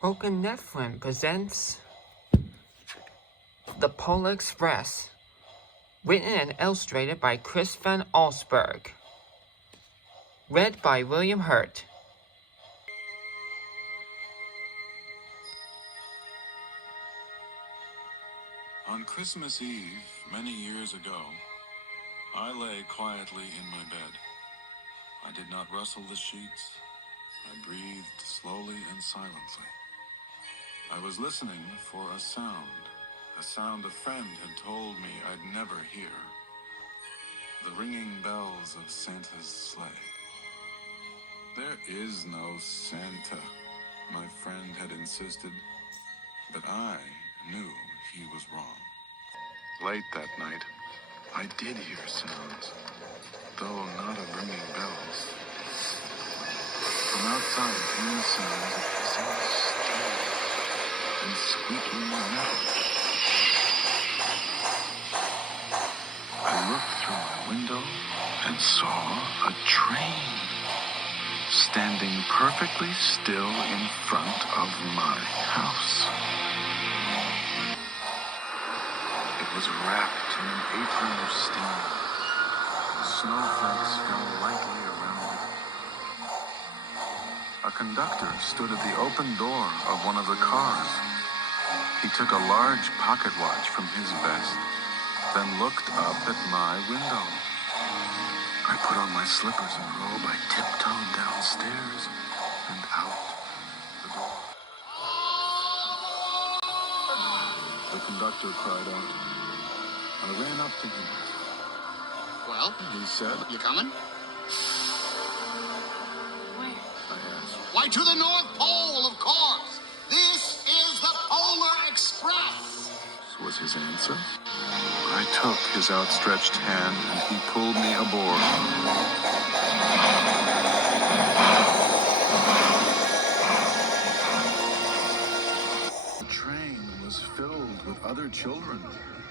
Houghton Muffin presents The Polar Express, written and illustrated by Chris Van Allsburg, read by William Hurt. On Christmas Eve, many years ago, I lay quietly in my bed. I did not rustle the sheets. I breathed slowly and silently. I was listening for a sound a friend had told me I'd never hear. The ringing bells of Santa's sleigh. There is no Santa, my friend had insisted, but I knew he was wrong. Late that night, I did hear sounds, though not of ringing bells. From outside came the sounds of hissing steel and squeaking metal. I looked through my window and saw a train standing perfectly still in front of my house. It was wrapped in an apron of steam. Snowflakes fell lightly around it. A conductor stood at the open door of one of the cars. He took a large pocket watch from his vest, then looked up at my window. I put on my slippers and robe. I tiptoed downstairs and out the door. The conductor cried out. I ran up to him. Well? He said, You coming? I asked. Why, to the North Pole, of course. This is the Polar Express. Was his answer. I took his outstretched hand and he pulled me aboard. The train was filled with other children,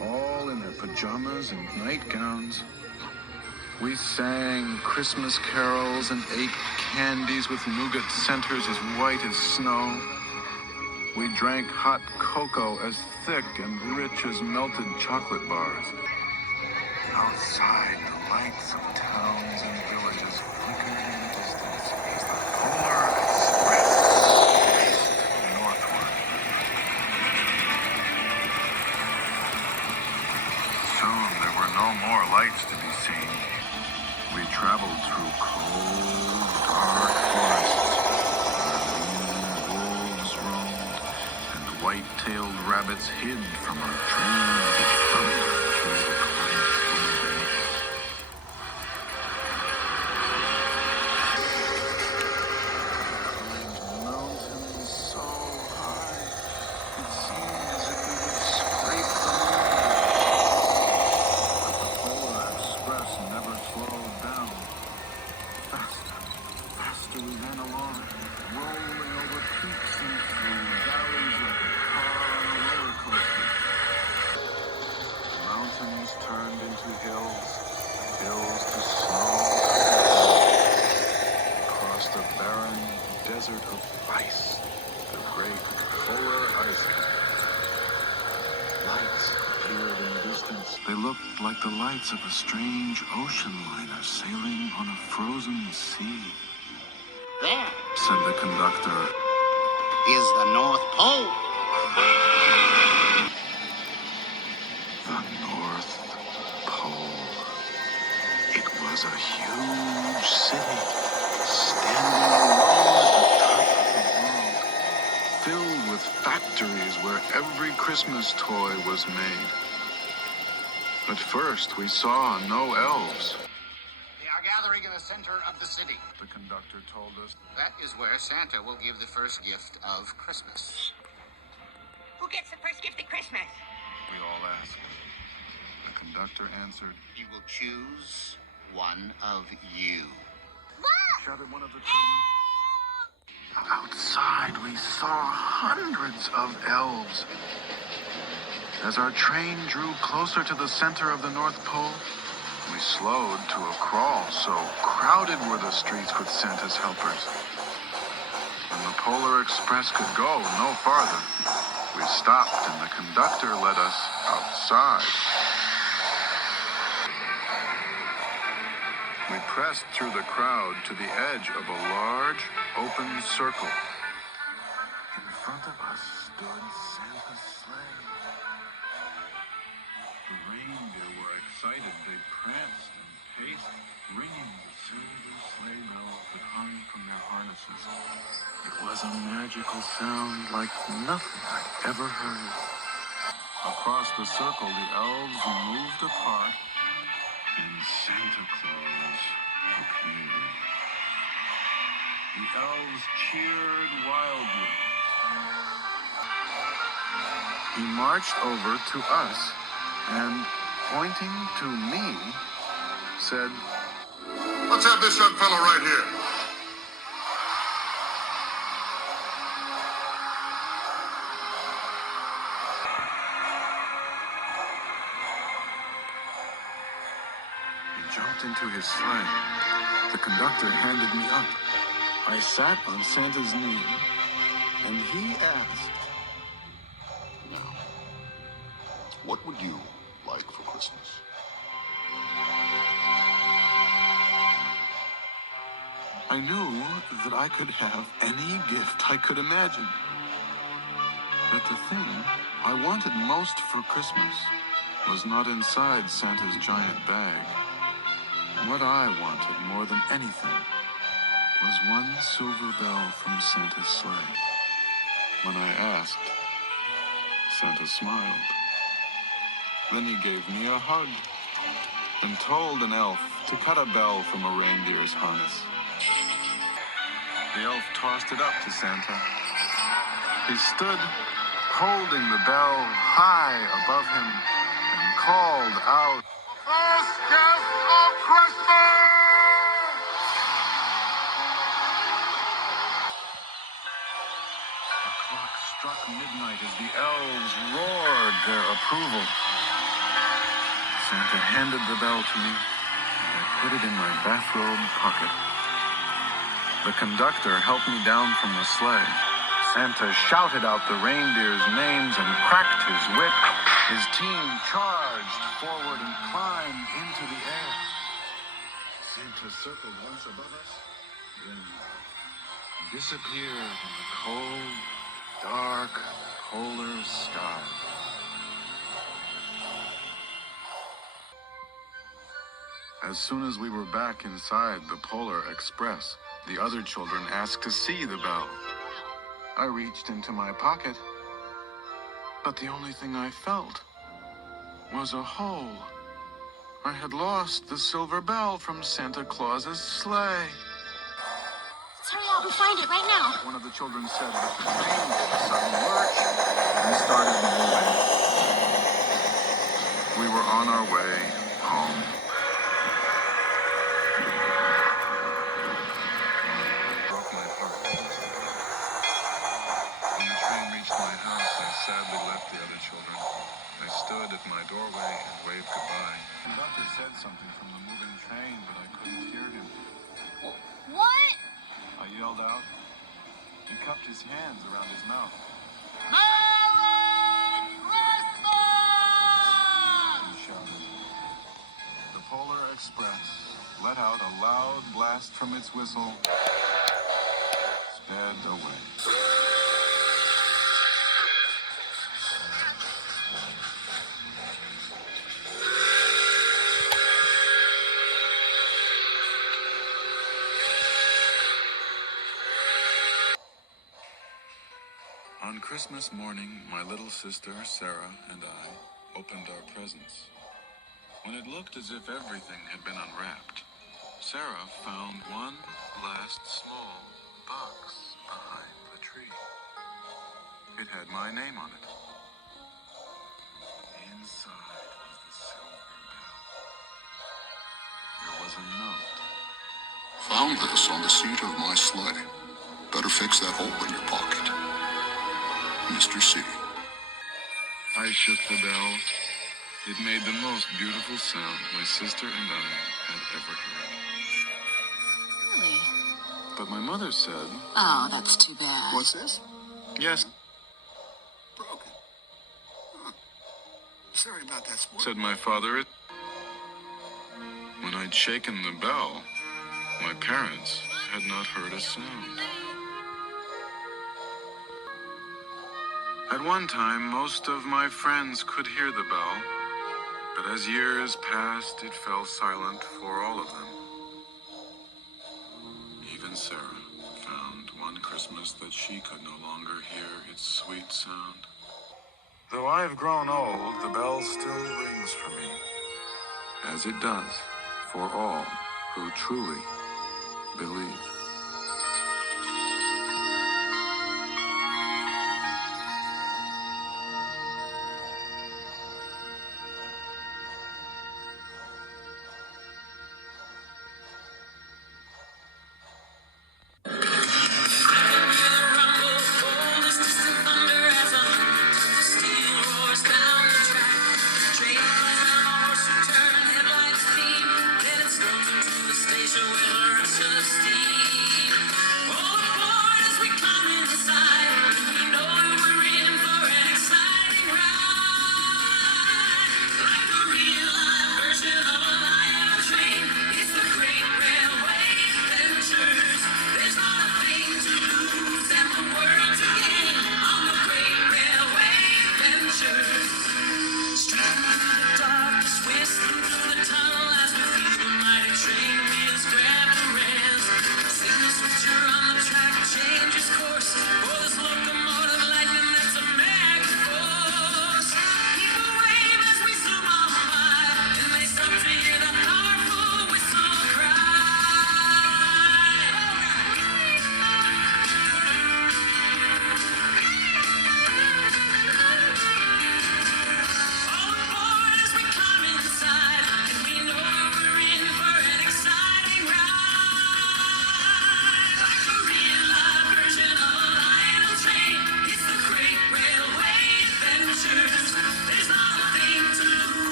all in their pajamas and nightgowns. We sang Christmas carols and ate candies with nougat centers as white as snow. We drank hot cocoa as thick and rich as melted chocolate bars. Outside, the lights of towns and villages flickered in the distance as the Polar Express raced northward. Soon there were no more lights to be seen. We traveled through cold, dark forests where wolves roamed and white-tailed rabbits hid from our train as it thundered through the quiet wilderness. Climbed mountains so high, it seemed as if we would scrape the moon. But the Polar Express never slowed down. Faster we ran along, rolling over peaks and through valleys like a car on a roller coaster. The mountains turned into hills, hills to snow. We crossed a barren desert of ice, the great polar ice cap. Lights appeared in the distance. They looked like the lights of a strange ocean liner sailing on a frozen sea. There Said the conductor. is the North Pole. The North Pole. It was a huge city, standing alone at the top of the world, filled with factories where every Christmas toy was made. At first, we saw no elves. They are gathering in the center of the city. The conductor told us. That is where Santa will give the first gift of Christmas. Who gets the first gift at Christmas? We all asked. The conductor answered. He will choose one of you. Shouted one of the children. Outside, we saw hundreds of elves. As our train drew closer to the center of the North Pole, we slowed to a crawl, so crowded were the streets with Santa's helpers. When and the Polar Express could go no farther. We stopped, and the conductor led us outside. We pressed through the crowd to the edge of a large, open circle. In front of us stood Santa's sleigh. The reindeer were excited. They pranced and paced, ringing the silver sleigh bells that hung from their harnesses. It was a magical sound like nothing I'd ever heard. Across the circle, the elves moved apart, and Santa Claus appeared. The elves cheered wildly. He marched over to us and, pointing to me, said, Let's have this young fellow right here. He jumped into his sleigh. The conductor handed me up. I sat on Santa's knee, and he asked, Now, what would you like for Christmas? I knew that I could have any gift I could imagine. But the thing I wanted most for Christmas was not inside Santa's giant bag. What I wanted more than anything was one silver bell from Santa's sleigh. When I asked, Santa smiled. Then he gave me a hug and told an elf to cut a bell from a reindeer's harness. The elf tossed it up to Santa. He stood holding the bell high above him and called out, First gift of Christmas! The clock struck midnight as the elves roared their approval. Santa handed the bell to me, and I put it in my bathrobe pocket. The conductor helped me down from the sleigh. Santa shouted out the reindeers' names and cracked his whip. His team charged forward and climbed into the air. Santa circled once above us, then disappeared in the cold, dark, polar sky. As soon as we were back inside the Polar Express, the other children asked to see the bell. I reached into my pocket, but the only thing I felt was a hole. I had lost the silver bell from Santa Claus's sleigh. Let's hurry out and find it right now. One of the children said with the train did a sudden lurch and started moving. We were on our way home. Broke my heart. When the train reached my house, I sadly left the other children. I stood at my doorway and waved goodbye. The conductor said something from the moving train, but I couldn't hear him. What? I yelled out. He cupped his hands around his mouth. Merry Christmas! He shouted. The Polar Express let out a loud blast from its whistle, sped away. On Christmas morning, my little sister, Sarah, and I opened our presents. When it looked as if everything had been unwrapped, Sarah found one last small box behind the tree. It had my name on it. Inside was the silver bell. There was a note. Found this on the seat of my sleigh. Better fix that hole in your pocket. Mr. C. I shook the bell. It made the most beautiful sound my sister and I had ever heard. Really? But my mother said, Oh, that's too bad. What's this? yes, Broken. Huh. Sorry about that, sport. said my father. When I'd shaken the bell, my parents had not heard a sound. At one time, most of my friends could hear the bell, but as years passed, it fell silent for all of them. Even Sarah found one Christmas that she could no longer hear its sweet sound. Though I've grown old, the bell still rings for me, as it does for all who truly believe.